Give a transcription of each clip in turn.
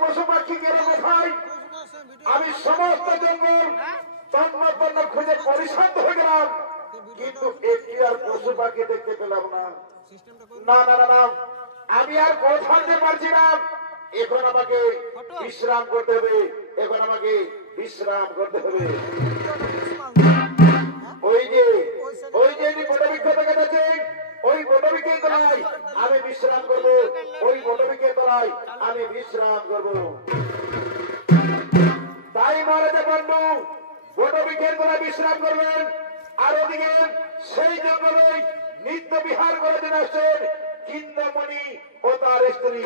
পশু পাখি গেলে কোথায়? আমি সমস্ত জঙ্গল তন্নপন্ন খুঁজে পরিশান্ত হয়ে গেলাম, কিন্তু একটি আর পশু পাখি দেখতে পেলাম না। না না না না, আমি আর কথা দিতে পারছি না। এখন আমাকে বিশ্রাম করতে হবে, এখন আমাকে বিশ্রাম করতে হবে। ওই যে বটবৃক্ষ দেখা যাচ্ছে, ওই বটবৃক্ষের তলায় আমি বিশ্রাম করবো, ওই বটবৃক্ষের তলায় আমি বিশ্রাম করবো। তাই মহারাজা বন্ধু বটবৃক্ষের তলায় বিশ্রাম করবেন। আর ওদিকে সেই জঙ্গলে নিত্য বিহার করে দিন আসছেন চিন্তামণি ও তার স্ত্রী।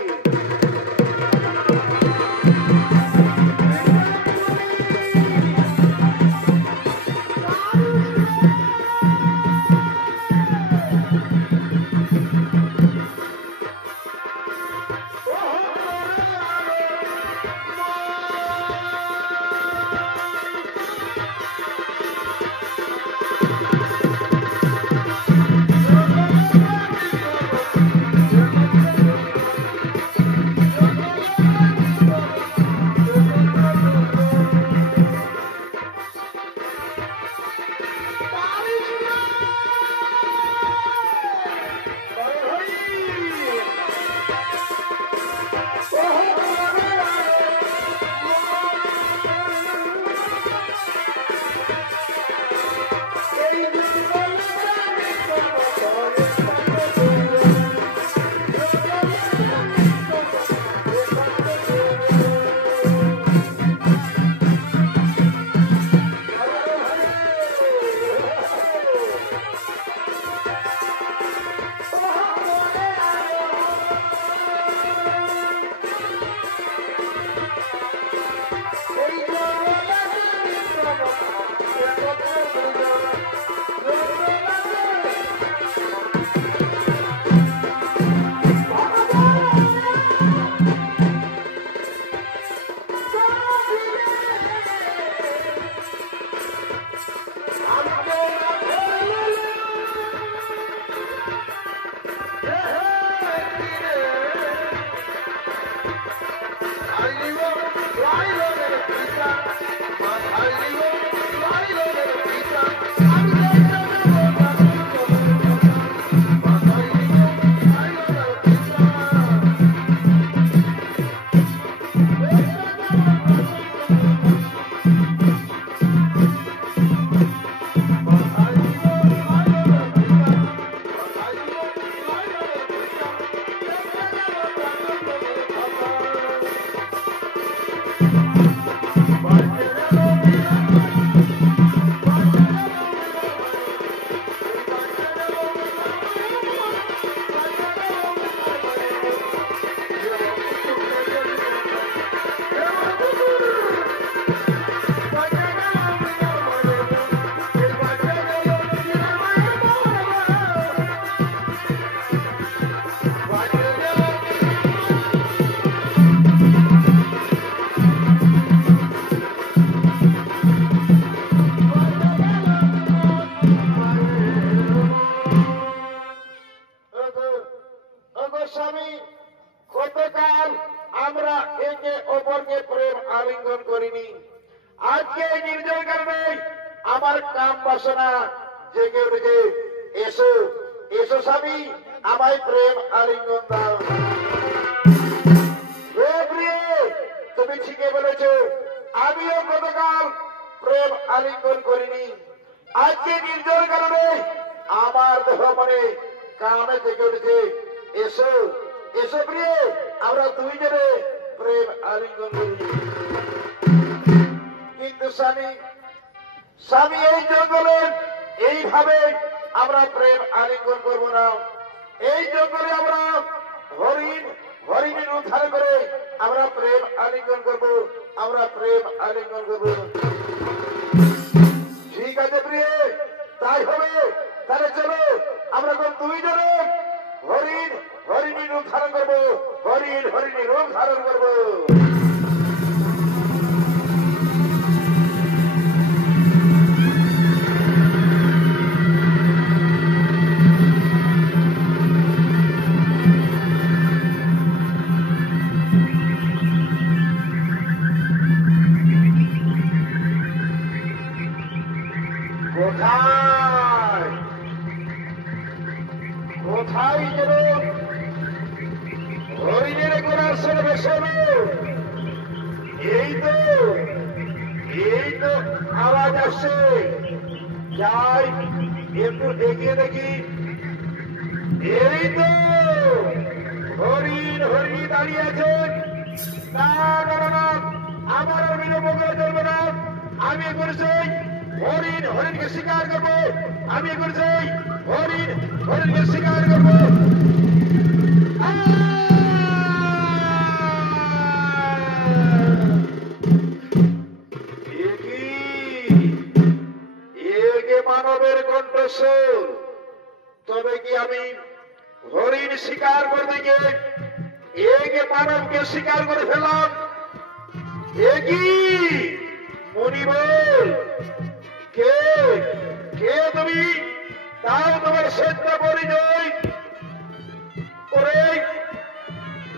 এই তো আওয়াজ আসছে, যাই একটু দেখিয়ে দেখি। এই তো হরিণ দাঁড়িয়ে আছেন। না না না, আমার বিলম্ব করে চলবে না। আমি করেছি হরিণকে শিকার করবো। আমি করেছি হরিণকে শিকার করবো। মানবের কণ্ঠস্বর, তবে কি আমি হরিণ শিকার করতে গিয়ে মানবকে শিকার করে ফেললাম? মনিবল, কে তুমি? তাও তোমার সত্য পরিচয়।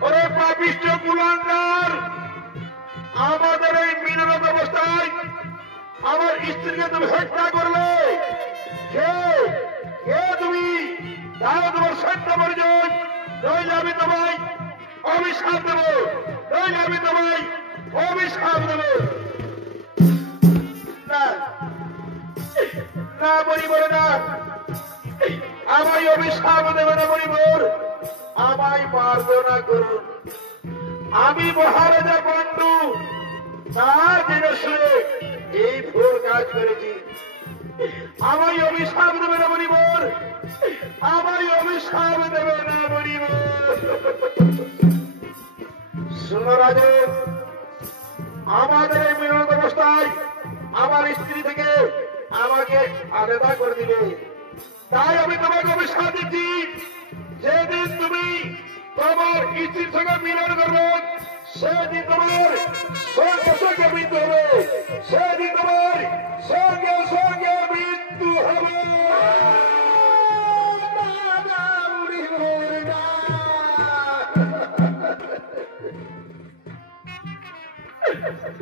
ওরে পাপিষ্ঠ কুলাঙ্গার, আমাদের এই মিলনত অবস্থায় আমার স্ত্রীকে তুমি হত্যা করলে। কে তুমি? তাও তোমার সত্য পরিচয়। নইলে আমি তোমায় অভিশাপ দেব, না বলিবর না, আমায় অভিশাপ দেবে না বলিবর, আমায় মার্জনা করুন। আমি মহারাজা বন্ধু, না জেনে শুনে এই ভুল কাজ করেছি। আমায় অভিশাপ দেবে না বলিবর, আমায় অভিশাপ দেবে না বলিবর। শুনো রাজু, আমাদের এই মিলন অবস্থায় আমার স্ত্রী থেকে আমাকে আলাদা করে দিবে। তাই আমি তোমাকে অভিশাপ দিচ্ছি, যেদিন তুমি তোমার স্ত্রীর সঙ্গে মিলন করবে সেদিন তোমার সঙ্গে মৃত্যু হবে, সেদিন তোমার সঙ্গে মৃত্যু হবে।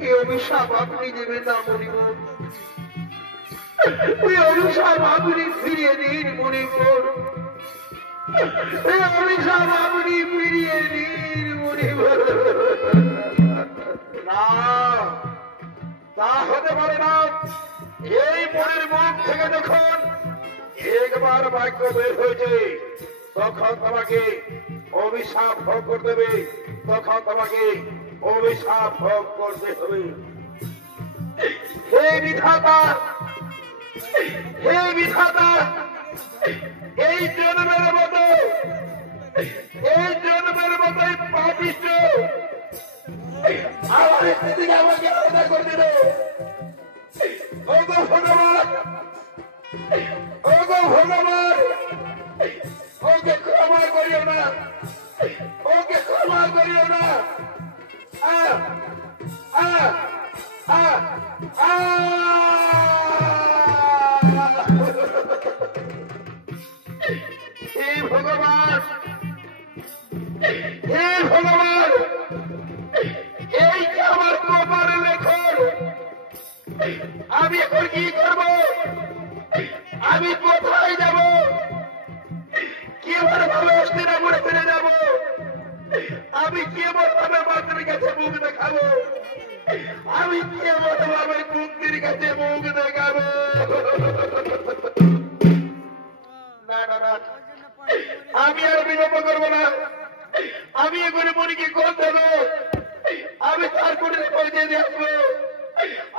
এই অভিশাপ আপনি দেবেন না মণিপুর, এই অভিশাপ আপনি ফিরিয়ে দিন মণিপুর, এই অভিশাপ আপনি ফিরিয়ে দিন মণিপুর। না, তা হতে পারে না। এই মনের মুখ থেকে যখন একবার বাক্য বের হয়েছে, তখন তোমাকে অভিশাপ ভোগ করতে হবে, তখন তোমাকে অভিশাপ ভোগ করতে হবে। হে বিধাতা, এই জন্মের মতো পাপিষ্ঠ আমার স্ত্রীকে আমাকে আলাদা করে দিল। ওগো ভগবান, ওকে ক্ষমা করিও না, ওকে ক্ষমা করিও না। হে ভগবান, এই যে আমার কপালে লেখন, আমি এখন কি করব? আমি কোথায় যাব? কিভাবে ভাবে অস্থিরা করে ফিরে যাব? আমি কেবল ভাবে মাতৃর কাছে মুখ দেখাবো, আমি কেবল ভাবে কুক্তির কাছে মুখ দেখাবো। না না না, আমি আর বিলম্ব করবো না। আমি এখানে মনিকে কল দেবো, আমি তার কুড়িরে পৌঁছে দিয়ে আসবো,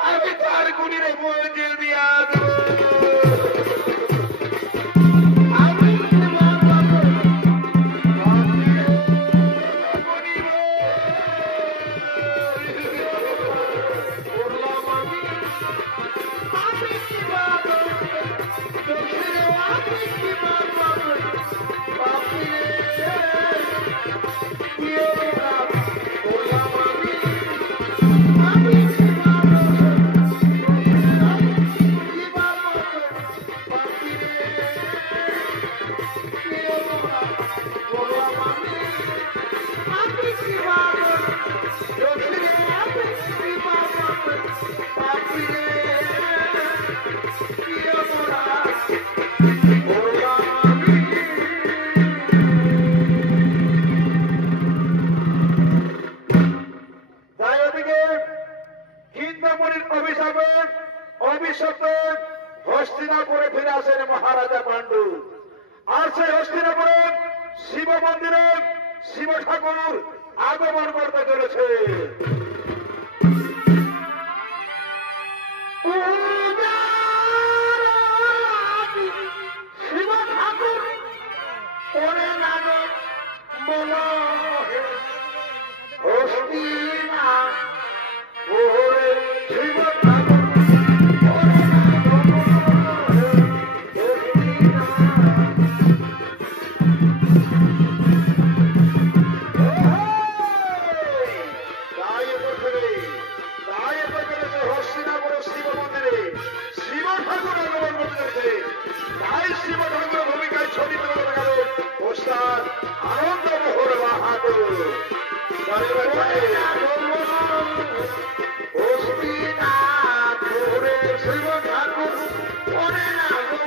আমি তার কুড়িরে পৌঁছে দিয়ে আসবো। মুনির অভিশাপে অভিশপ্তে হস্তিনাপুরে ফিরে আসেন মহারাজা পাণ্ডু। আর সেই হস্তিনাপুরে শিব মন্দিরে শিব ঠাকুর আগমন করতে চলেছে। শিব ঠাকুর ওরে নানো মনো হস্তিনা ওরে শিব ঠাকুর ওরে নানো হস্তিনাপুর শিব মন্দিরে শিব ঠাকুর আগমন করতে চলেছে। তাই শিব ঠাকুরের ভূমিকায় ছবি তুলে দেখা গেল ওস্তাদ আনন্দ মোহন বাহাদুর। হস্তিনাপুরে শিব ঠাকুর ওরে নানো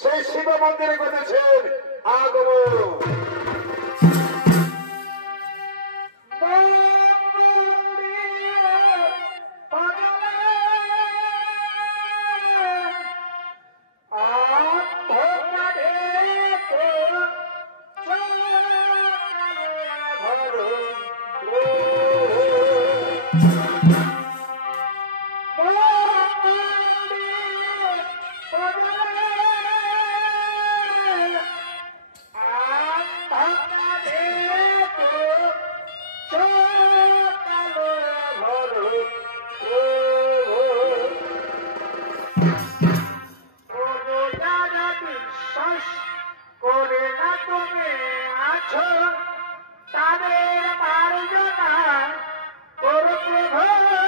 সেই শিব মন্দিরে করেছেন আগমন। তুমি আছো তাদের মার্জনা করো প্রভু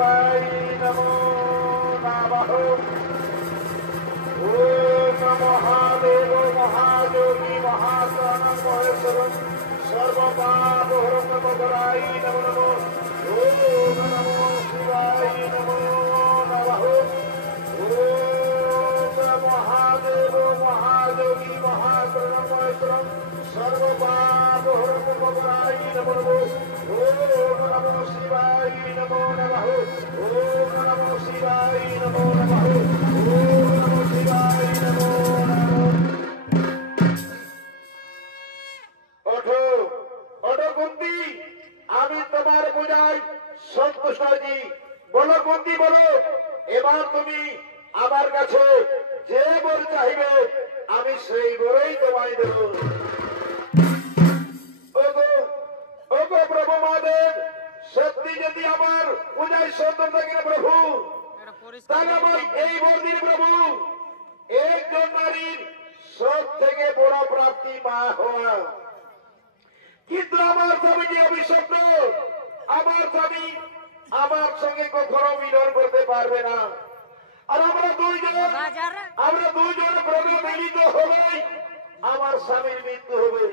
শিবায় নমো নমঃ। ওম মহাদেব মহাযোগী মহাপ্রাণ মহেশ্বরম সর্বপাপহরণকরায় নমো নমঃ। ওম নমো শিবায় নমো নমঃ। ওম মহাদেব মহাযোগী মহাপ্রাণ মহেশ্বরম সর্বপাপহরণকরায় নমো নমঃ। ওম নমো শিবায় নমো নমঃ। ওম নমো শিবায় নমো নমঃ। ওম নমো শিবায় নমো নমঃ। ওঠো ওঠো কুন্তি, আমি তোমার পূজায় সন্তুষ্ট হয়েছি। বলো কুন্তি বলো, এবার তুমি আমার কাছে যে বর চাইবে আমি সেই বরেই তোমায় দেব। ওগো প্রভু মহাদেব, সত্যি যদি আমার পূজায় সন্তুষ্ট থাকে না প্রভু, তাহলে আমার এই বর দিন প্রভু। একজন নারীর সব থেকে বড় প্রাপ্তি মা হওয়া। কিন্তু আমার স্বামী যে অভিশপ্ত, আমার স্বামী আমার সঙ্গে কখনো মিলন করতে পারবে না। আর আমরা দুইজন প্রভু মিলিত হলে আমার স্বামীর মৃত্যু হবে।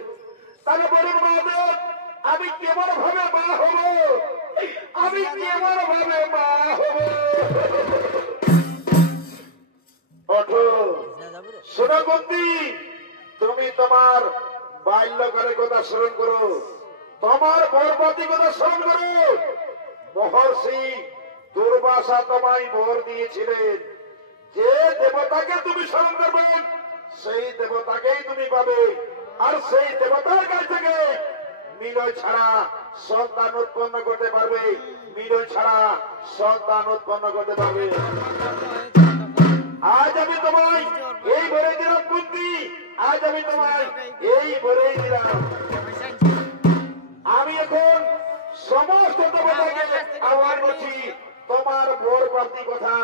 তাহলে বলুন মহাদেব, আমি কেমন ভাবে মা হব? আমি কেমন ভাবে মা হব? ওঠো শোনো কুন্তি, তুমি তোমার বাল্যকালের কথা স্মরণ করো, তোমার বরপতির কথা স্মরণ করো। মহর্ষি দুর্বাসা তোমায় বর দিয়েছিলেন, যে দেবতাকে তুমি স্মরণ করবে সেই দেবতাকেই তুমি পাবে। আর সেই দেবতার কাছ থেকে মিলন ছাড়া সন্তান উৎপন্ন করতে পারবে, মিলন ছাড়া সন্তান উৎপন্ন করতে পারবে। আজ আমি তোমায় এই বলে দিলাম কুন্তি, আজ আমি তোমায় এই বলেই দিলাম। আমি এখন সমস্ত দেবতাকে আহ্বান করছি, তোমার বর প্রাপ্তি কথা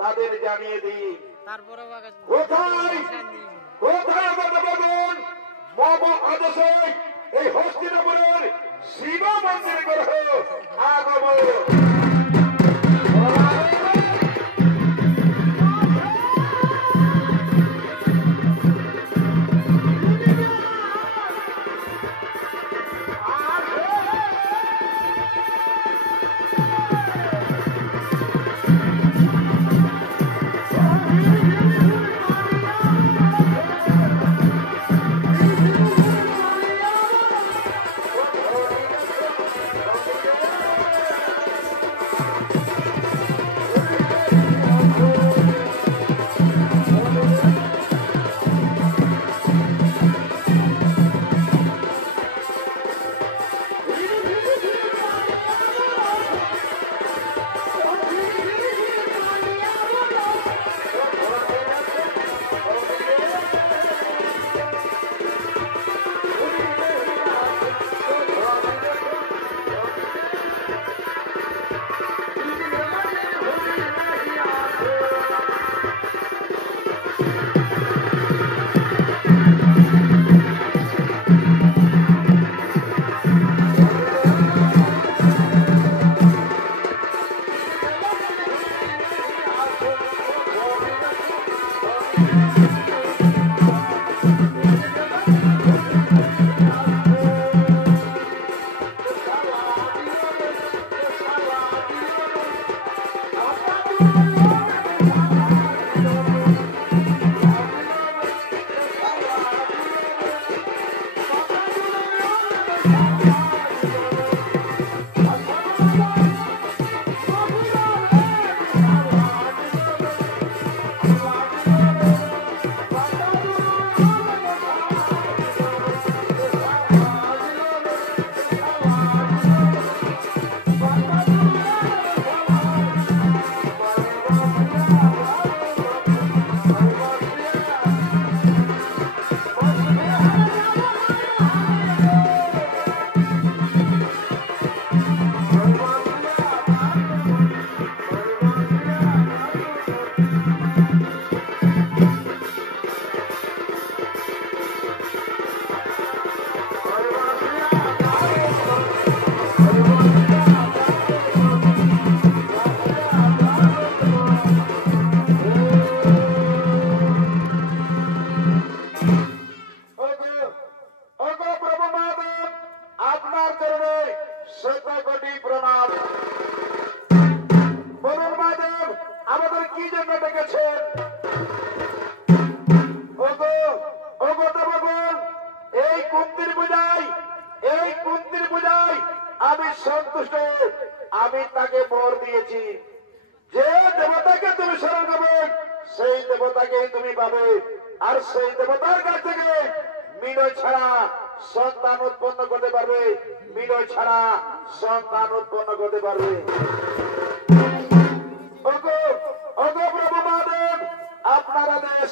তাদের জানিয়ে দিই। কোথায় কোথায় দেবগণ মম আদেশে এই হস্তিনাপুরের শিব মন্দিরে গ্রহ আগমন। তোমাকে বর দিয়েছি, যে দেবতাকে তুমি স্মরণ করবে সেই দেবতাকেই তুমি পাবে। আর সেই দেবতার কাছ থেকে মিলয় ছাড়া সন্তান উৎপন্ন করতে পারবে, মিলয় ছাড়া সন্তান উৎপন্ন করতে পারবে। ওগো প্রভু মহাদেব, আপনার আদেশ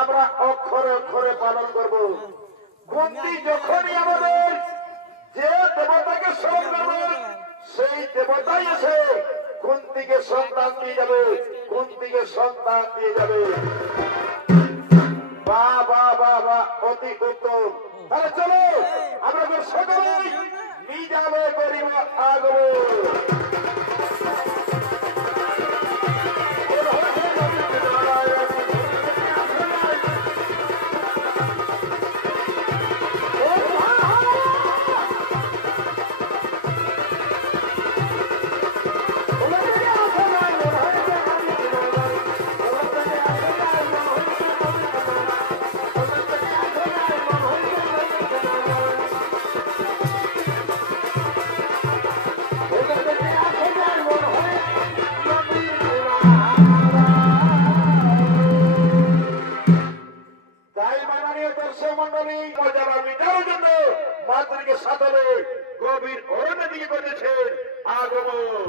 আমরা অক্ষরে অক্ষরে পালন করব। কুন্তি যখনই আমাদের যে দেবতাকে স্মরণ করবে সেই দেবতাই এসে কুন্তিকে সন্তান দিয়ে যাবে, কুন্তিকে সন্তান দিয়ে যাবে। বাহ বাহ বাহ বাহ, অতি উত্তম। তাহলে চলো আমরা সকলেই নিজাবে করিব আগব। মাতৃকে সাথে গভীর অরণ্যের দিকে করতেছেন আগমন।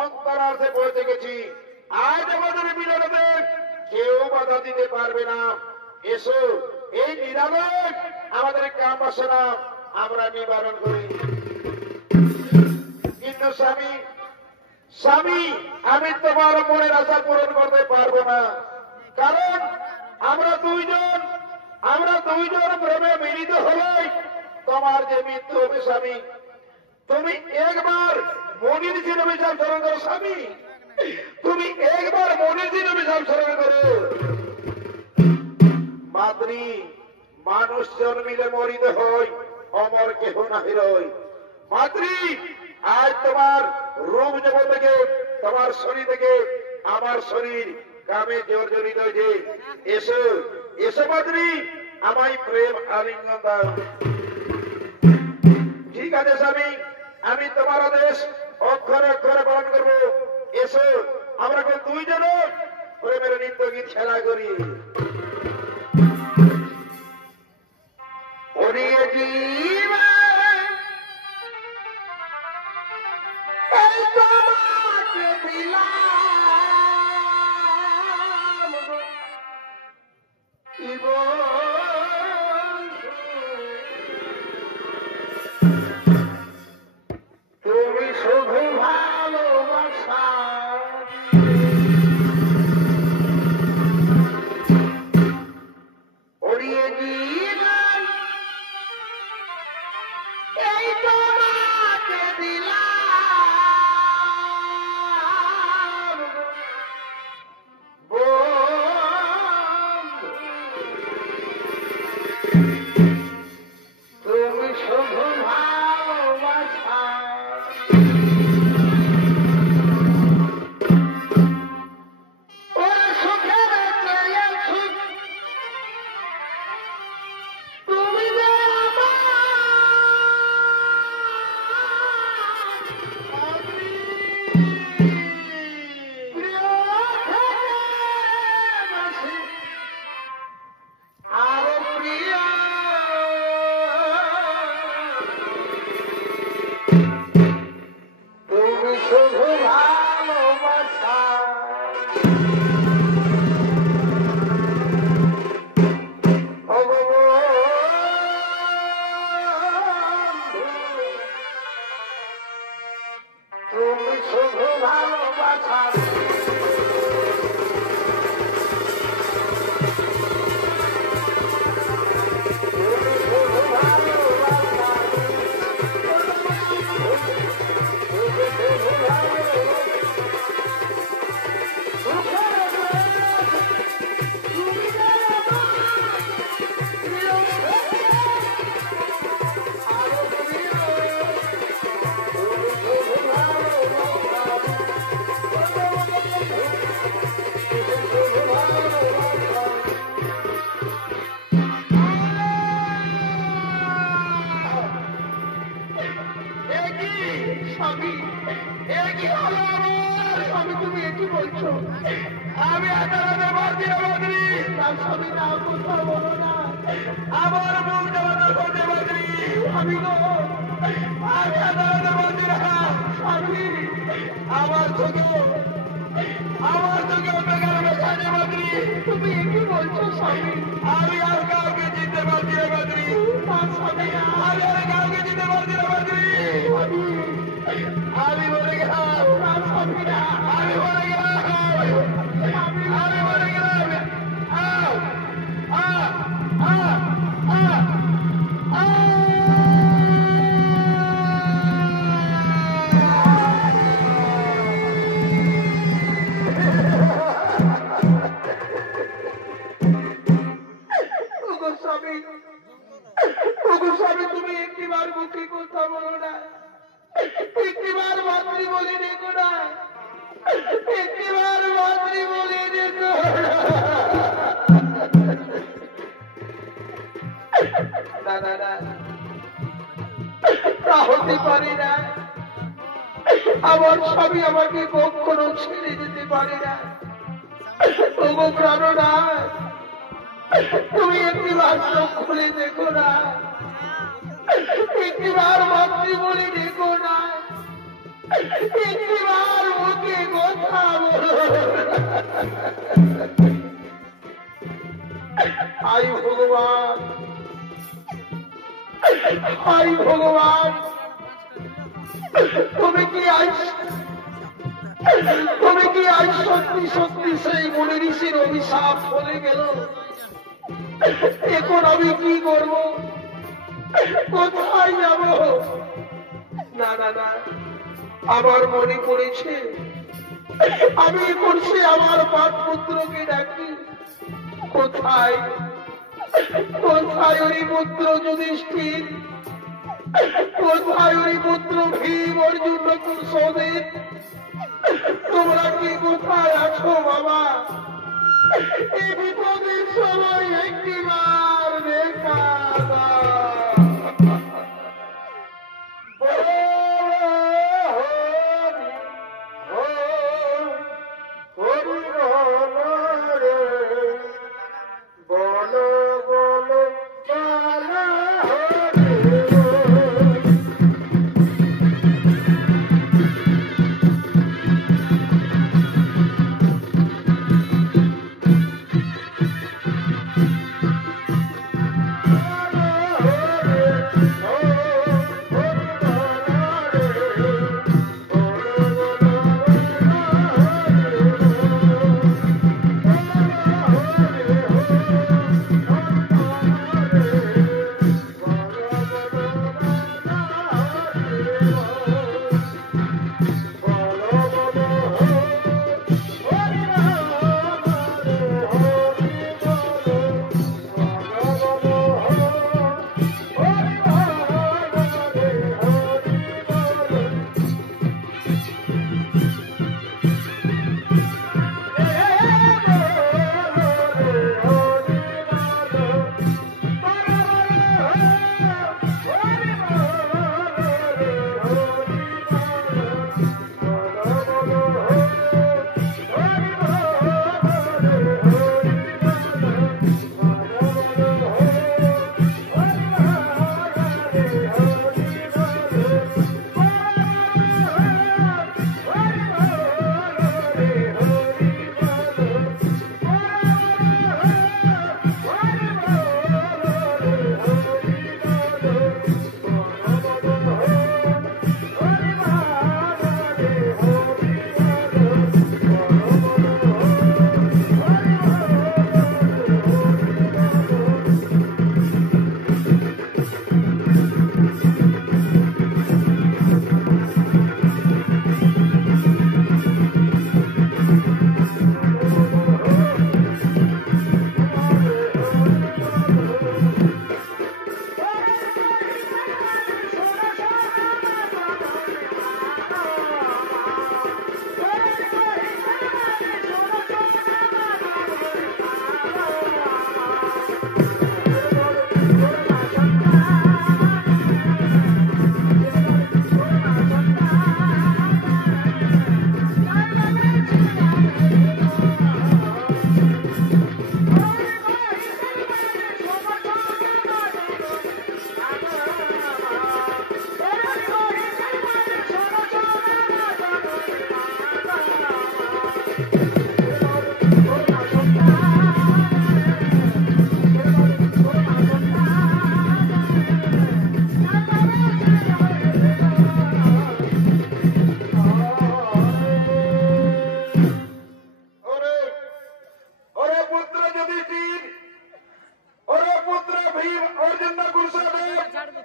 অন্তরার্থে পৌঁছে গেছি। আজ আমাদের মিলনে কেউ বাধা দিতে পারবে না। এসো এই নিরালয় আমাদের কাম বাসনা আমরা নিবারণ করি। কিন্তু স্বামী স্বামী আমি তোমার মনের আশা পূরণ করতে পারবো না, কারণ আমরা দুইজন প্রেমে মিলিত হলে তোমার যে মৃত্যু হবে স্বামী। তুমি একবার মনির ছিল বিশাল স্মরণ করো স্বামী, তুমি একবার মনির ছিল বিশাল স্মরণ করো। মাতৃ মানুষ জন্মিলে মরিতে হয়, অমর কেহ নাহি রয়। মাতৃ আজ তোমার রূপ জগৎ থেকে, তোমার শরীর থেকে আমার শরীর কামে জর্জরিত হয়েছে। এসো এসো মাতৃ, আমায় প্রেম আলিঙ্গন দাও। ঠিক আছে স্বামী, আমি তোমার আদেশ অক্ষরে অক্ষরে পালন করবো। এসো আমরা দুইজন প্রেমের নৃত্য গীত খেলা করি। ওরিয়ে জীবা এই তোমাকে দিলাম জীবন, তুমি শুধু ভালোবাসা স্বামী না কথা বলো না, আমার মুখ দেওয়া করতে পারি স্বামী গো, আমি আদালতে বলছি না স্বামী আমার চোখে বেকার বেকারে বাদরি তুমি কি বলছো স্বামী? আমি আর কাউকে জিততে পারছি না বাদরি না স্বামী না, আমি আর কাউকে জিততে পারছি না বাদরি আমি বলে গেলাম না স্বামী না, আমি বলে গেলাম আমি বলে গেলাম ওগো স্বামী, ওগো স্বামী, তুমি একটিবার মুখে কথা বলো না, একটিবার মাতৃ বলে দেখো না, একটিবার মাতৃ বলে দেখো না। না না না, তা হতে পারে না। আমার স্বামী আমাকে কখনো ছেড়ে যেতে পারে না। ওগো প্রাণনাথ, তুমি একটিবার চোখ খুলে দেখো না, একটিবার মাতৃ বলে দেখো না, একটিবার মুখে কথা বলো। হাই ভগবান, হাই ভগবান, তুমি কি আজ সত্যি সত্যি সেই মনে ঋষির অভিশাপ বলে গেল? এখন আমি কি করব, কোথায় যাব? না না না, আমার মনে পড়েছে আমি করছি আমার পাঁচ পুত্রকে ডাকি। কোথায় কোথায় ওই পুত্র যুধিষ্ঠির, কোথায় ওই পুত্র ভীম, অর্জুন, নকুল, সহদেব? তোমরা কি কোথায় আছো বাবা? এই বিপদের সময় একটিবার দেখা দাও। বলো বলো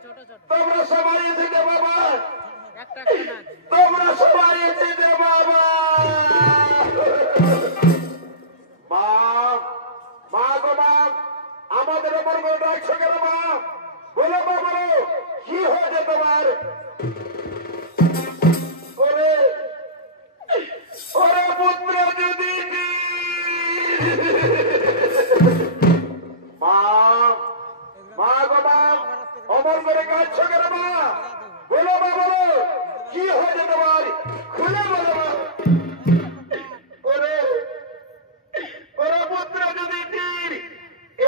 তোমরা সবাই এসেছে বাবা, তোমরা সবাই এসেছে বাবা। মা, মা গো মা, আমাদের ওপর করে ডাকছো কেন মা? বলো মা, বলো কি হয়েছে তোমার? ওরে ওরে পুত্র যদি মা, মা গো মা, অমর করে কাঁদছো কেন মা? বলো মা, বলো কি হয়েছে তোমার? খুলে বলো মা। ওরে ওরে পুত্র যদি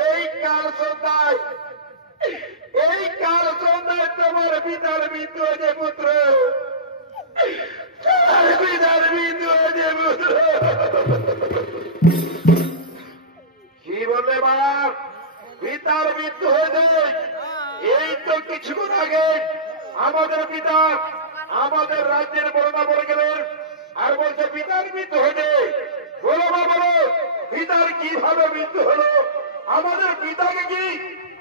এই কাল সন্ধ্যায়, এই কাল সন্ধ্যায় তোমার পিতার মৃত্যু হয়েছে পুত্র, তোমার পিতার মৃত্যু হয়েছে পুত্র। কি বললে মা? পিতার মৃত্যু হয়েছে? এই তো কিছুক্ষণ আগে আমাদের পিতা আমাদের রাজ্যের বর্ণনা বলে গেলেন, আর বলছে পিতার মৃত্যু হয়েছে। বলো মা, বলো পিতার কিভাবে মৃত্যু হলো? আমাদের পিতাকে কি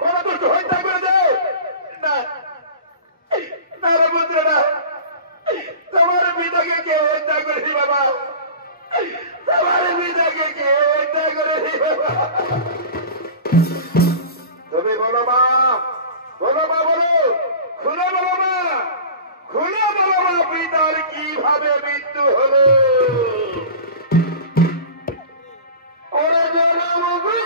কোন দুষ্ট হত্যা করে দেয়? না না রে পুত্র, না, তোমার পিতাকে কে হত্যা করেছি বাবা? তোমার পিতাকে কে হত্যা করেছি বাবা? তুমি বলো মা, বলো মা, বলো খুলে বলো মা, খুলে বলো মা, পিতার কিভাবে মৃত্যু হলো? ওরে জনমুখী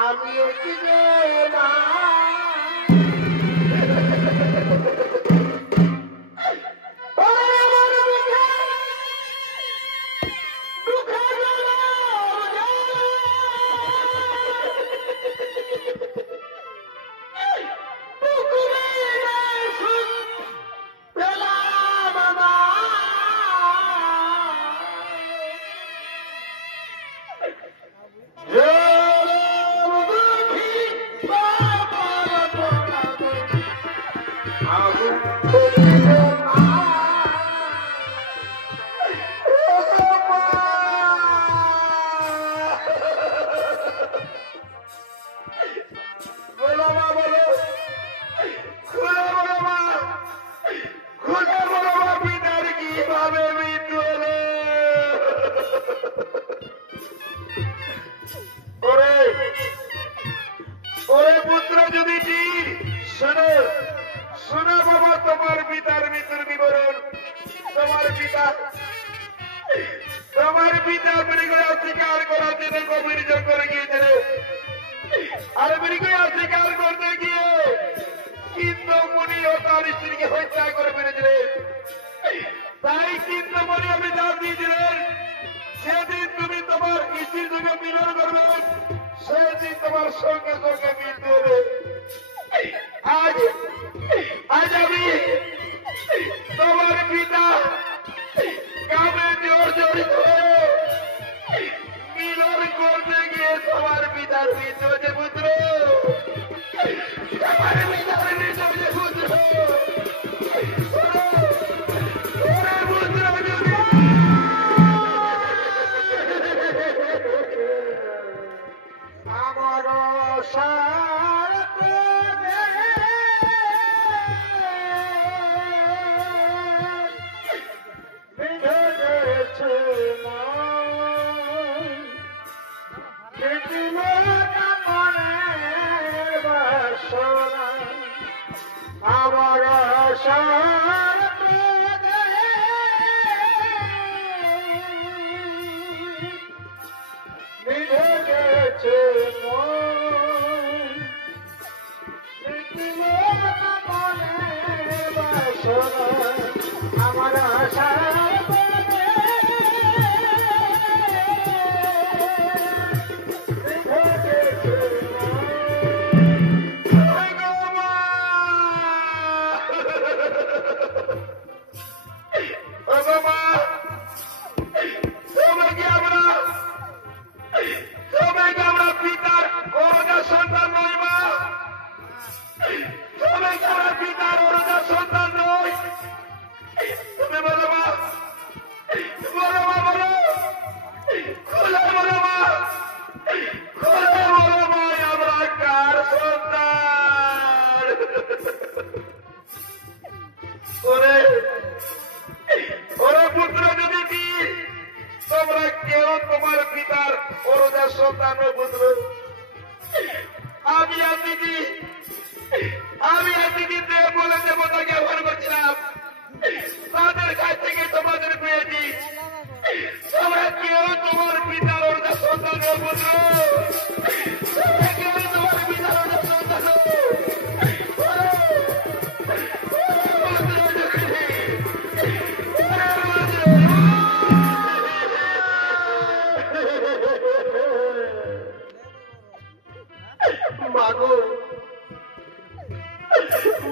আমি তোমার পিতা মৃগয়া শিকার করার জন্য গভীর জঙ্গলে গিয়েছিলেন, আর মৃগয়া শিকার করতে গিয়ে কিন্নমণি ও তার স্ত্রীকে হত্যা করে ফেলেছিলেন। তাই কিন্নমণি আমি জান দিয়েছিলেন, সেদিন তুমি তোমার স্ত্রীর সঙ্গে মিলন করবে, সেদিন তোমার সঙ্গে সঙ্গে মৃত্যু হবে। আজ আজ আমি তোমার পিতা কামে জড়িত মিলন করতে গিয়ে তোমার পিতার মৃত্যু হয়েছে পুত্র, তোমার পিতার মৃত্যু হয়েছে পুত্র। আমার আমার ওরে ওরে পুত্র যদি কি তোমরা কেউ তোমার পিতার ওরদার সন্তান পুত্র আমি আর দিদি বলে দেবতাকে ব্যবহার করছিলাম তাদের কাছ থেকে তোমাদের পেয়েছি তোমরা কেউ তোমার পিতার ওরদার সন্তান পুত্র তোমরা কেউ তোমার পিতার ওরদার সন্তান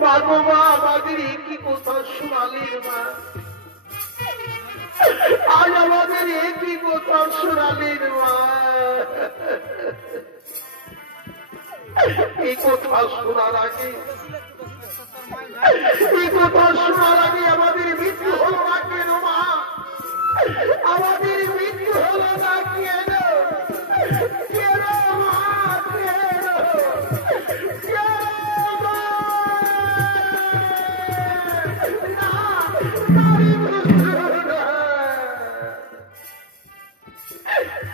মাগো মা আমাদের একই কথা শোনালেন মা আজ আমাদের একই কথা শোনালেন মা এই কথা শোনার আগে আমাদের মৃত্যু হলো না কেন মা আমাদের মৃত্যু হলো না কেন কেন মা কেন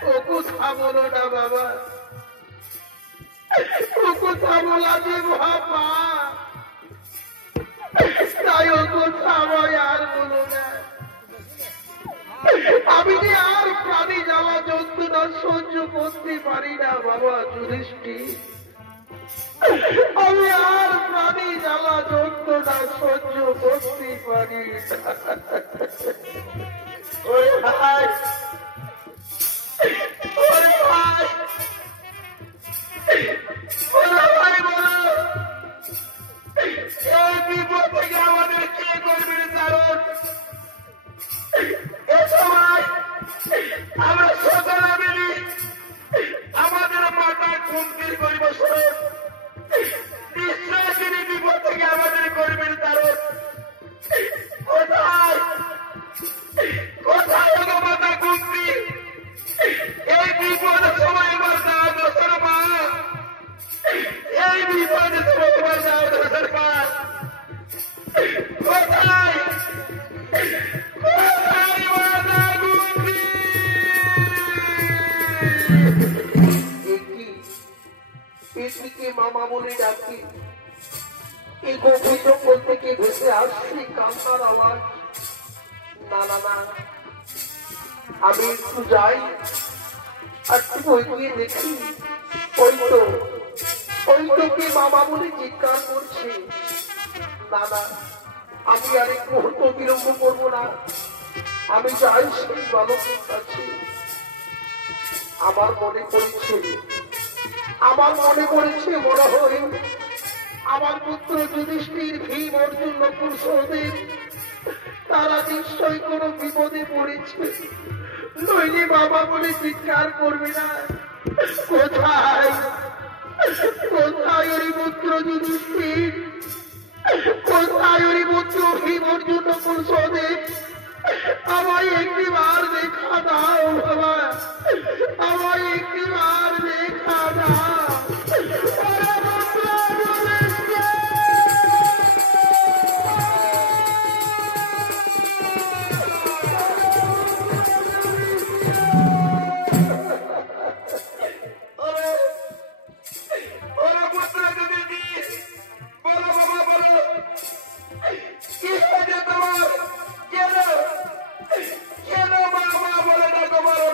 ও কথা বলো না বাবা ও কথা বলা যে বাবা তাই ও কথা আমায় আর বলো না আমি যে আর প্রাণী জ্বালা যন্ত্রণা সহ্য করতে পারি না বাবা যুধিষ্ঠির আমি আর প্রাণী জ্বালা যন্ত্রণা সহ্য করতে পারি না ওই ভাই ওই ভাই ভাই বলো এই বিপদ থেকে আমাদের কে করবে কারণ এ সময় আমরা সকলে মিলি আমাদের মাথা খুনকির করিব স্মরণ বিশ্বাসী বিপদ থেকে আমাদের করবেন কারণ কোথায় কোথায় মাথা খুনকি এই বিপদের সময় আমার দাও দোষের মা এই বিপদের সময় আমার দাও দোষের মা কোথায় মামা বলে ডাকি এই গভীর জঙ্গল থেকে ভেসে আসছি কান্নার আওয়াজ না না না আমি একটু যাই আর একটু ওইদিকে দেখি ওই তো কে মামা বলে চিৎকার করছে না না আমি আর এক মুহূর্ত বিলম্ব করবো না আমি যাই সেই বালকের কাছে আমার মনে পড়েছে মনে হয় আমার পুত্র যুধিষ্ঠির ভীম অর্জুন নকুল সহদেব তারা নিশ্চয় কোনো বিপদে পড়েছে নইলে বাবা বলে চিৎকার করবে না কোথায় কোথায় ওই পুত্র যুধিষ্ঠির কোথায় ওই পুত্র ভীম অর্জুন নকুল সহদেব আমায় একটিবার দেখা দাও বাবা আমায় একটিবার দেখা দাও কেন মা বলে ডাকো বলো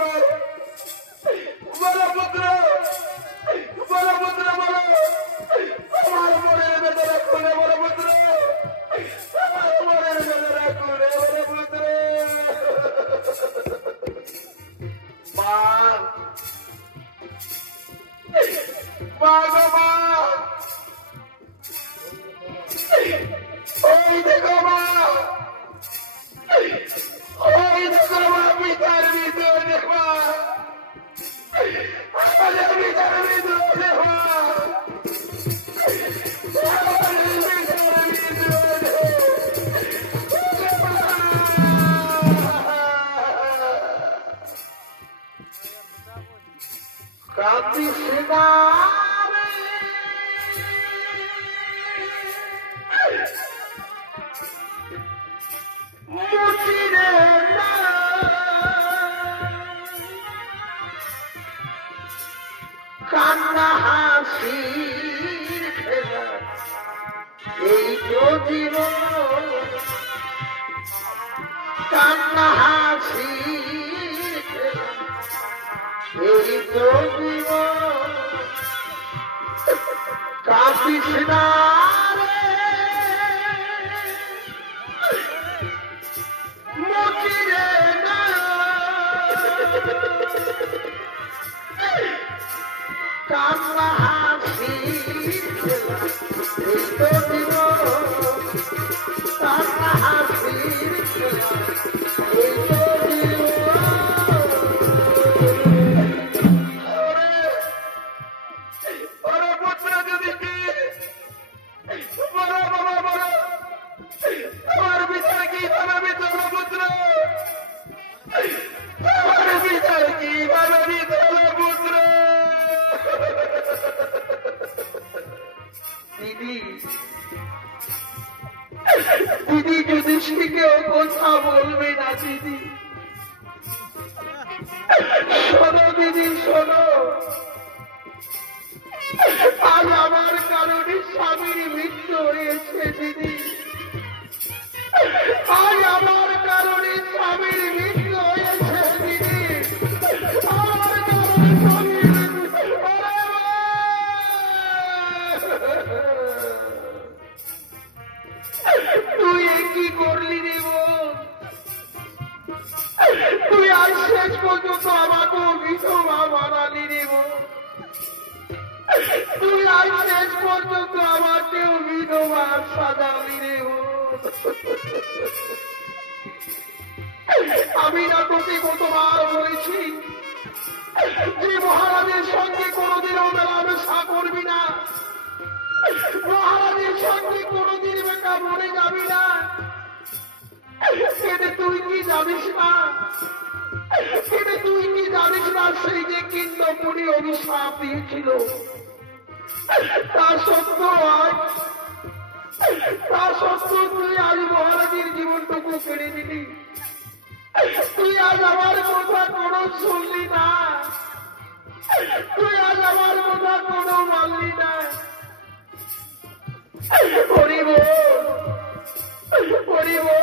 এই তো জীবন কান্না হাসি এই তো জীবন কাঁদিস না মুচিরে না কান্না হাসি এই তো জীবন কান্না হাসি এই তো দিদি যুধিষ্ঠিকেও কথা বলবে না দিদি শোনো দিদি শোনো আজ আমার কারণে স্বামীর মৃত্যু হয়েছে দিদি আজ আমার কারণে স্বামীর মৃত্যু হয়েছে দিদি আমার কারণে স্বামীর তুই কি করলি দেব তুই আজ শেষ পর্যন্ত আমাকে বিধবা বানালি দেব তুই আজ শেষ পর্যন্ত আমাকেও বিধবা সাজালি দেব আমি না তোকে কতবার বলেছি যে মহারাজের সঙ্গে কোনোদিনও মেলামেশা করবি না মহারাজের সঙ্গে কোনোদিন বেটা মরে যাবি না সেটা তুই কি জানিস না সেটা তুই কি জানিস না সেই যে কিন্নপুরী অভিশাপ দিয়েছিল তা সত্ত্বেও তুই আজ মহারাজের জীবনটুকু কেড়ে দিলি তুই আজ আমার কথা কোনো শুনলি না তুই আজ আমার কথা কোনো মানলি না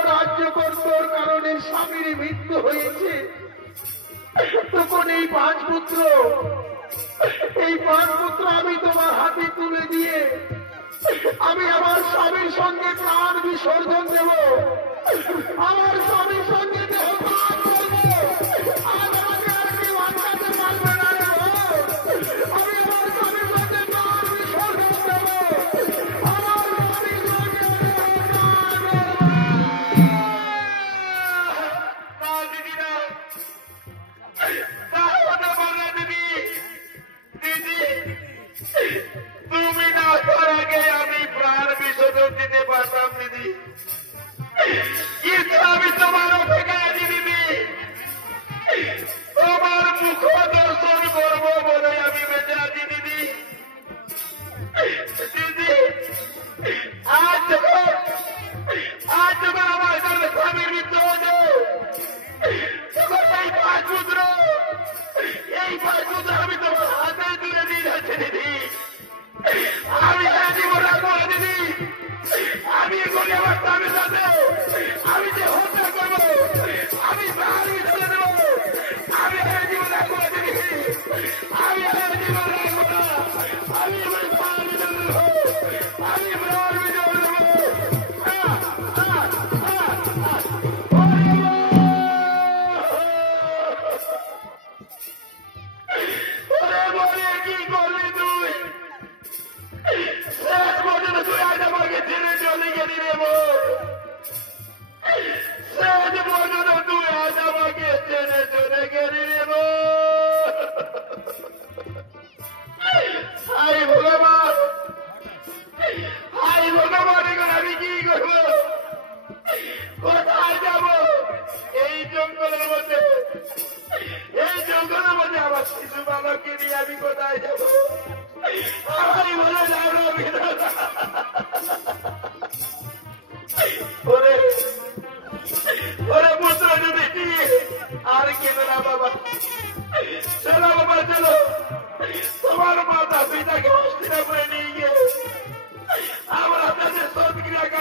রাজ্য কর্তর কারণে স্বামীর মৃত্যু হয়েছে তখন এই পাঁচ পুত্র আমি তোমার হাতে তুলে দিয়ে আমি আমার স্বামীর সঙ্গে প্রাণ বিসর্জন দেব আমার স্বামীর সঙ্গে দেহ ত্যাগ করবো আর আমাকে আর কেউ আটকাতে পারবে না আমি আমার স্বামীর সঙ্গে প্রাণ বিসর্জন দেব আমার স্বামীর সঙ্গে তুমি না তার আগে আমি প্রাণ বিসর্জন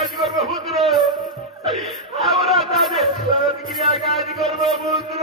কাজ করবো পুত্র, আমরা তাদের সৎক্রিয়া কাজ করবো পুত্র।